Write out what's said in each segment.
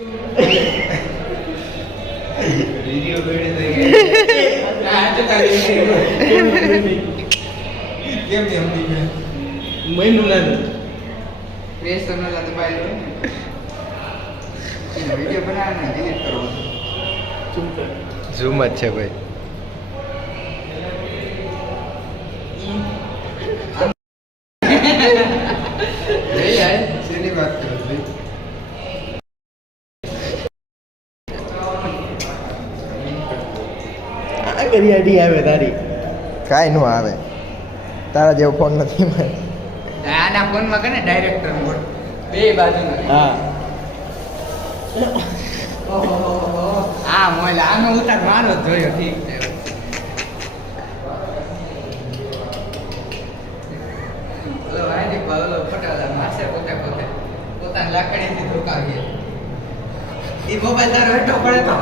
Video बेड़े થઈ ગઈ આ તો તારી કેમ નહીં સમજી ગયો મહિનું લાગે પ્રેશર ન લાગે ભાઈ वीडियो बनाना डिलीट करो ઝૂમ જ છે ભાઈ नहीं यार सीधी बात करो भाई આ કરી આડી આવે તારી કાંઈ નો આવે તારા જેવો ફોન નથી મને આના ફોન માં કને ડાયરેક્ટર મોડ બે બાજુ હા આ મોલ આનો ઉતાર મારો જ જોયો ઠીક છે ઓલો વાયદી પાલો ફટાલા માસે પોતે પોતાની લાકડીથી ધોકાવીએ ઈ મોબાઈલ તારો હેઠો પડે તો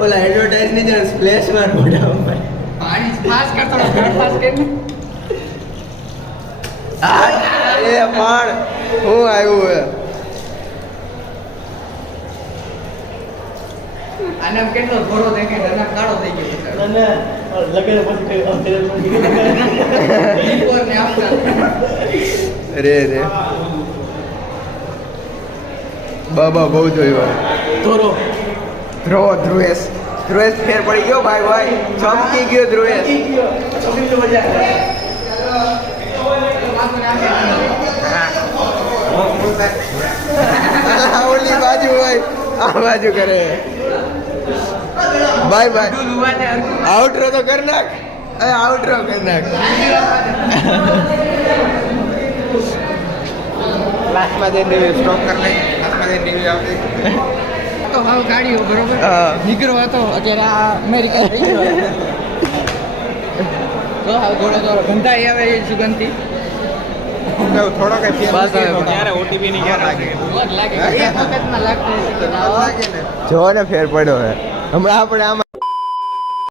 ઓલા એડવર્ટાઇઝ ની જરા સ્પ્લેશ માર મોઢા ઉપર પાણી પાસ કરતો ઘર પાસ કરીને એ પણ હું આવ્યું હે આને કેટલો ઘોડો દેખાય અને કાળો થઈ ગયો ના લગન પછી ઈકોર ને આપતા રે રે બાબા બહુ જોયું તોરો ધ્રુવેશ ફેર પડી ગયો ભાઈ ભાઈ ચમકી ગયો ધ્રુવેશ છોકરી તો મજા ઓલી બાજુ હોય આ બાજુ કરે બાય બાય આઉટરો તો કર નાખ આઉટરો કર નાખ લાસ્ટમાં જઈને સ્ટોપ કર નાખ લાસ્ટમાં જઈને રિવ્યુ આપે તો હાવ ગાડીઓ બરોબર હા. નીકળો હતો અત્યારે આ અમેરિકા થઈ ગયો તો હાવ ઘોડો તો ગંધાઈ આવે એ સુગંધથી થોડો કઈ ફેર બસ હવે ક્યારે ઓટીપી ની ક્યારે લાગે લાગે એક વખતમાં લાગતું નથી કે ના જો ને ફેર પડ્યો હે હમણાં આપણે આમાં